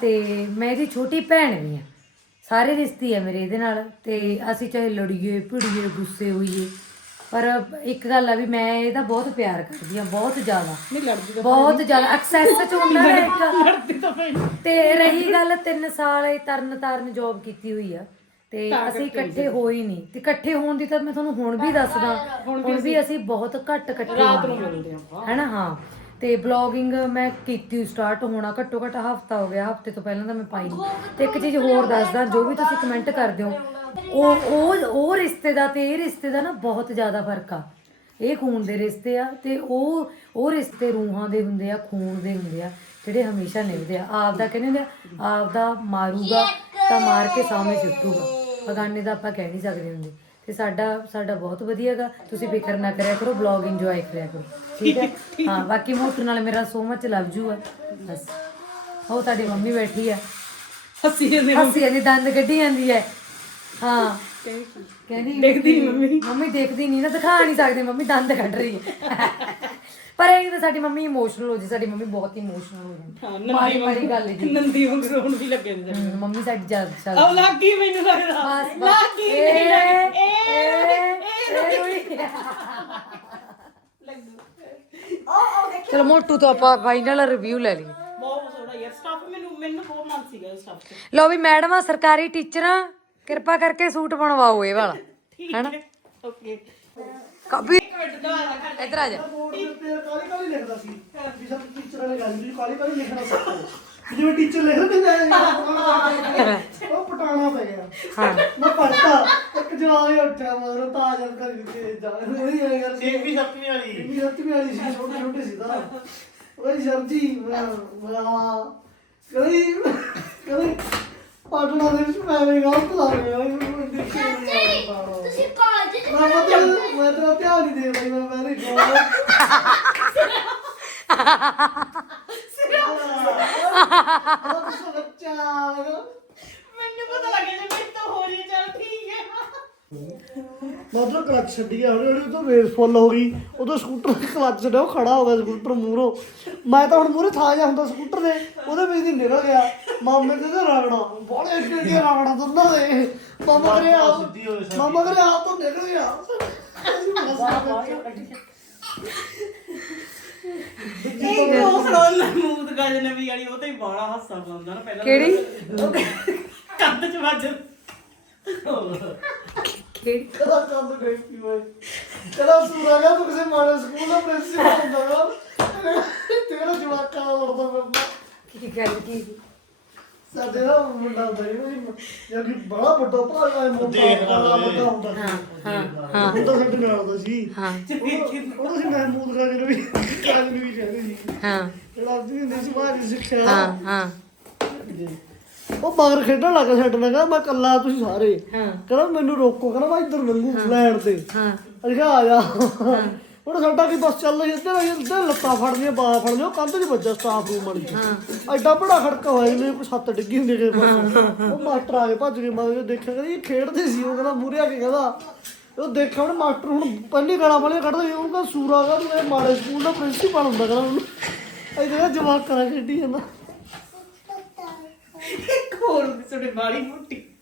ਤੇ ਮੈਂ ਇਹਦੀ ਛੋਟੀ ਭੈਣ ਵੀ ਆ। ਸਾਰੇ ਰਿਸ਼ਤੇ ਆ ਮੇਰੇ ਇਹਦੇ ਨਾਲ ਤੇ ਅਸੀਂ ਚਾਹੇ ਲੜੀਏ ਭਿੜੀਏ ਗੁੱਸੇ ਹੋਈਏ ਪਰ ਇੱਕ ਗੱਲ ਆ ਵੀ ਮੈਂ ਇਹਦਾ ਬਹੁਤ ਪਿਆਰ ਕਰਦੀ ਆ ਬਹੁਤ ਜ਼ਿਆਦਾ। ਨਹੀਂ ਲੜਦੀ ਤਾਂ ਬਹੁਤ ਜ਼ਿਆਦਾ ਐਕਸੈਸ ਚ ਹੁੰਦਾ ਨਾ ਇੱਕ। ਲੜਦੀ ਤਾਂ ਰਹੀ ਗੱਲ 3 ਸਾਲ ਇਹ ਤਰਨ ਤਾਰਨ ਜੌਬ ਕੀਤੀ ਹੋਈ ਆ ਤੇ ਅਸੀਂ ਇਕੱਠੇ ਹੋਈ ਨਹੀਂ। ਤੇ ਇਕੱਠੇ ਹੋਣ ਦੀ ਤਾਂ ਮੈਂ ਤੁਹਾਨੂੰ ਹੁਣ ਵੀ ਦੱਸਦਾ ਹੁਣ ਵੀ ਅਸੀਂ ਬਹੁਤ ਘੱਟ ਇਕੱਠੇ ਰਾਤ ਨੂੰ ਮਿਲਦੇ ਹੈਨਾ ਹਾਂ। ਤੇ ਬਲੌਗਿੰਗ ਮੈਂ ਕੀਤੀ ਸਟਾਰਟ ਹੋਣਾ ਘੱਟੋ ਘੱਟ ਹਫਤਾ ਹੋ ਗਿਆ ਹਫ਼ਤੇ ਤੋਂ ਪਹਿਲਾਂ ਤਾਂ ਮੈਂ ਪਾਈ ਨਹੀਂ ਤੇ ਇੱਕ ਚੀਜ਼ ਹੋਰ ਦੱਸਦਾ ਜੋ ਵੀ ਤੁਸੀਂ ਕਮੈਂਟ ਕਰਦੇ ਹੋ ਉਹ ਉਹ ਉਹ ਰਿਸ਼ਤੇ ਦਾ ਤੇ ਇਹ ਰਿਸ਼ਤੇ ਦਾ ਨਾ ਬਹੁਤ ਜ਼ਿਆਦਾ ਫ਼ਰਕ ਆ। ਇਹ ਖੂਨ ਦੇ ਰਿਸ਼ਤੇ ਆ ਤੇ ਉਹ ਉਹ ਰਿਸ਼ਤੇ ਰੂਹਾਂ ਦੇ ਹੁੰਦੇ ਆ ਖੂਨ ਦੇ ਹੁੰਦੇ ਆ ਜਿਹੜੇ ਹਮੇਸ਼ਾ ਨਿਭਦੇ ਆ। ਆਪ ਦਾ ਕਹਿੰਦੇ ਨੇ ਆਪ ਦਾ ਮਾਰੂਗਾ ਤਾਂ ਮਾਰ ਕੇ ਸਾਹਮਣੇ ਸੁੱਟੂਗਾ। ਬਗਾਨੇ ਦਾ ਆਪਾਂ ਕਹਿ ਨਹੀਂ ਸਕਦੇ ਹੁੰਦੇ। ਤੇ ਸਾਡਾ ਸਾਡਾ ਬਹੁਤ ਵਧੀਆਗਾ ਤੁਸੀਂ ਫਿਕਰ ਨਾ ਕਰਿਆ ਕਰੋ ਬਲੌਗ ਇੰਜੋਏ ਕਰਿਆ ਕਰੋ। ਠੀਕ ਹੈ ਹਾਂ ਬਾਕੀ ਮੋਟਰ ਨਾਲ ਮੇਰਾ ਸੋ ਮਚ ਲਵ ਯੂ ਆ ਬਸ। ਉਹ ਤੁਹਾਡੀ ਮੰਮੀ ਬੈਠੀ ਆ। ਹੱਸੀ ਜਾਂਦੇ ਹੱਸੀ ਜਾਂਦੀ ਦੰਦ ਕੱਢੀ ਜਾਂਦੀ ਹੈ ਹਾਂ। ਕਹਿੰਦੀ ਦੇਖਦੀ ਮੰਮੀ। ਮੰਮੀ ਦੇਖਦੀ ਨਹੀਂ ਨਾ ਦਿਖਾ ਨਹੀਂ ਸਕਦੇ ਮੰਮੀ ਦੰਦ ਕੱਢ ਰਹੀ ਹੈ। ਪਰ ਇਹ ਤਾਂ ਸਾਡੀ ਮੰਮੀ ਇਮੋਸ਼ਨਲ ਹੋ ਜੀ ਸਾਡੀ ਮੰਮੀ ਬਹੁਤ ਇਮੋਸ਼ਨਲ ਹੋ ਹਾਂ ਜਾਂਦੀ ਮਾੜੀ ਮਾੜੀ ਗੱਲ ਜੀ। ਨੰਦੀ ਵਾਂਗ ਰੋਣ ਵੀ ਲੱਗੇ ਹਮ, ਮੰਮੀ ਸਾਡੀ ਜਦ ਚੱਲ ਆਹ ਲੱਗੀ ਮੈਨੂੰ ਲੱਗਦਾ। ਲੱਗੀ ਇਹ ਚਲੋ ਮੋਟੂ ਤੋਂ ਆਪਾਂ ਫਾਈਨਲ ਰਿਵਿਊ ਲੈ ਲਈ ਬਹੁਤ ਸੋਹਣਾ ਯਾਰ। ਸਟਾਫ ਮੈਨੂੰ ਮੈਨੂੰ ਬਹੁਤ ਮਨ ਸੀਗਾ ਸਟਾਫ ਲਓ ਵੀ ਮੈਡਮਾਂ ਸਰਕਾਰੀ ਟੀਚਰਾਂ ਕਿਰਪਾ ਕਰਕੇ ਸੂਟ ਬਣਵਾਓ ਇਹ ਵਾਲਾ ਠੀਕ ਹੈ ਓਕੇ। ਕਬੀ ਇੱਧਰ ਆ ਜਾ। ਤੇ ਕਾਲੀ ਕਾਲੀ ਲਿਖਦਾ ਸੀ ਵੀ ਸਭ ਟੀਚਰਾਂ ਨੇ ਗੱਲ ਵੀ ਕਾਲੀ ਕਾਲੀ ਲਿਖਣਾ ਸਿੱਖੋ ਵੀ ਜਿਵੇਂ ਟੀਚਰ ਲਿਖਦੇ ਨੇ ਉਹ ਪਟਾਣਾ ਪੈ ਗਿਆ। ਹਾਂ। ਮੈਂ ਪੜਤਾ ਇੱਕ ਜਵਾਬ ਹੀ ਉੱਠਿਆ ਮਗਰ ਤਾਜਲ ਕਰ ਕੇ ਜਾ ਉਹੀ ਹੈ ਯਾਰ ਸੇਵ ਵੀ ਸੱਤਵੀਂ ਵਾਲੀ। ਵੀ ਸੱਤਵੀਂ ਵਾਲੀ ਸੀ ਛੋਟੇ ਛੋਟੇ ਸੀ ਤਾਂ। ਉਹੀ ਸਰ ਜੀ ਮੈਂ ਮੈਂ ਕਦੀ ਕਦੀ ਪਟਨਾ ਦੇ ਵਿੱਚ ਮੈਂ ਵੀ ਗਲਤ ਲੱਗ ਗਿਆ ਮੈਂ ਦੇਖੀ ਨਹੀਂ ਆ ਤੁਸੀਂ ਕਾਲਜ ਚ ਮੈਂ ਮਤਲਬ ਮੈਂ ਤੇਰਾ ਧਿਆਨ ਨਹੀਂ ਦੇ ਰਹੀ ਮੈਂ ਮੈਂ ਨਹੀਂ ਗੋਲ ਬੱਚਾ। ਮੈਨੂੰ ਪਤਾ ਲੱਗ ਗਿਆ ਜੇ ਮੇਰੇ ਤੋਂ ਹੋ ਰਹੀ ਚਲ ਠੀਕ। ਮਤਲਬ ਕਲੱਚ ਛੱਡੀ ਆ ਹੌਲੀ ਹੌਲੀ ਤੋਂ ਰੇਸ ਫੁੱਲ ਹੋ ਗਈ। ਉਦੋਂ ਸਕੂਟਰ ਦੇ ਕਲੱਚ ਛੱਡਿਆ ਉਹ ਖੜਾ ਹੋ ਗਿਆ ਸਕੂਟਰ ਮੂਹਰੋਂ। ਮੈਂ ਤਾਂ ਹੁਣ ਮੂਹਰੇ ਥਾ ਜਾ ਹੁੰਦਾ ਸਕੂਟਰ ਦੇ ਉਹਦੇ ਵਿੱਚ ਦੀ ਨਿਕਲ ਗਿਆ। ਮਾਮੇ ਦੇ ਤੇ ਰਗੜਾ ਬੋਲੇ ਇੱਕੇ ਇੱਕੇ ਰਗੜਾ ਦੋਨਾਂ ਦੇ। ਮਾਮਾ ਕਰੇ ਆ ਸਿੱਧੀ ਹੋਵੇ ਸਭ ਮਾਮਾ ਕਰੇ ਆ ਤੋਂ ਨਿਕਲ ਗਿਆ। ਇਹ ਉਹ ਖੜਾ ਮੂਦ ਗਾਜ ਨਵੀਂ ਵਾਲੀ ਉਹ ਤੇ ਹੀ ਬਾਲਾ ਹਾਸਾ ਪਾਉਂਦਾ ਨਾ ਪਹਿਲਾਂ। ਕਿਹੜੀ? ਕੰਧ ਚ ਵੱਜ ਕਿਹੜੀ ਕਦਾ ਕੰਮ ਗਈ ਪੀ ਓਏ ਕਦਾ ਸੂਰਾ ਗਿਆ ਤੂੰ ਕਿਸੇ ਮਾੜੇ ਸਕੂਲ ਦਾ ਪ੍ਰਿੰਸੀਪਲ ਹੁੰਦਾ ਵਾ। ਤੇਰਾ ਜਵਾਕਾ ਲੜਦਾ ਫਿਰਦਾ। ਕੀ ਗੱਲ ਕੀ ਸਾਡੇ ਨਾ ਮੁੰਡਾ ਹੁੰਦਾ ਸੀ ਜਾਂ ਕਿ ਬੜਾ ਵੱਡਾ ਭਰਾ ਹੈ ਮੁੰਡਾ ਬੜਾ। ਵੱਡਾ ਹੁੰਦਾ ਸੀ। ਹਾਂ ਹਾਂ ਮੁੰਡਾ ਸਾਡੇ ਨਾਲ ਦਾ ਸੀ। ਹਾਂ। ਉਹਦਾ ਸੀ ਮਹਿਮੂਦ ਖਾਨ ਨੂੰ ਵੀ ਖਾਨ ਨੂੰ ਵੀ ਕਹਿੰਦੇ ਸੀ। ਹਾਂ। ਵੀ ਹੁੰਦੇ ਸੀ ਬਾਹਰ ਸਿੱਖਿਆ। ਹਾਂ ਹਾਂ। ਉਹ ਮਗਰ ਖੇਡਣ ਲੱਗਾ ਨਾਲ ਕਹਿੰਦਾ ਮੈਂ ਕੱਲਾ ਤੁਸੀਂ ਸਾਰੇ। ਹਾਂ। ਕਹਿੰਦਾ ਮੈਨੂੰ ਰੋਕੋ ਕਹਿੰਦਾ ਮੈਂ ਇੱਧਰ ਲੰਘੂ ਲੈਣ ਤੇ। ਹਾਂ। ਅਰਗਾ ਆ ਜਾ। ਹੁਣ ਸਾਡਾ ਕੀ ਬਸ ਚੱਲ ਰਹੀ ਇੱਧਰ ਆਈ ਇੱਧਰ ਲੱਤਾਂ ਫੜਨੀਆਂ ਬਾਹ ਫੜਨੀਆਂ ਉਹ ਕੰਧ 'ਚ ਵੱਜਾ ਸਟਾਫ ਰੂਮ ਵਾਲੀ। 'ਚ ਐਡਾ ਬੜਾ ਖੜਕਾ ਹੋਇਆ ਜਿਵੇਂ ਕੋਈ ਛੱਤ ਡਿੱਗੀ ਹੁੰਦੀ ਕਿਸੇ ਪਾਸੋਂ। ਉਹ ਮਾਸਟਰ ਆ ਕੇ ਭੱਜ ਕੇ ਮਾਰ ਦੇਖਿਆ ਕਹਿੰਦਾ ਇਹ ਖੇਡਦੇ ਸੀ ਉਹ ਕਹਿੰਦਾ ਮੂਰੇ ਆ ਕੇ ਕਹਿੰਦਾ। ਉਹ ਦੇਖਿਆ ਉਹਨੇ ਮਾਸਟਰ ਹੁਣ ਪਹਿਲੀ ਗਾਲਾਂ ਵਾਲੀਆਂ ਕੱਢਦਾ ਸੀ ਉਹਨੂੰ ਕਹਿੰਦਾ ਸੂਰਾ ਗਾ ਤੂੰ ਇਹ ਮਾੜੇ ਸਕੂਲ ਦਾ ਪ੍ਰਿੰਸੀਪਲ ਹੁੰਦਾ ਕਹਿੰਦਾ ਉਹਨੂੰ। ਇਹ ਜਿਹੜਾ ਜਵਾਕ ਕਰਾ ਖੇਡੀ ਜਾਂਦਾ। ਇੱਕ ਹੋਰ ਤੁਹਾਡੇ ਬਾਲੀ ਮੋਟੀ।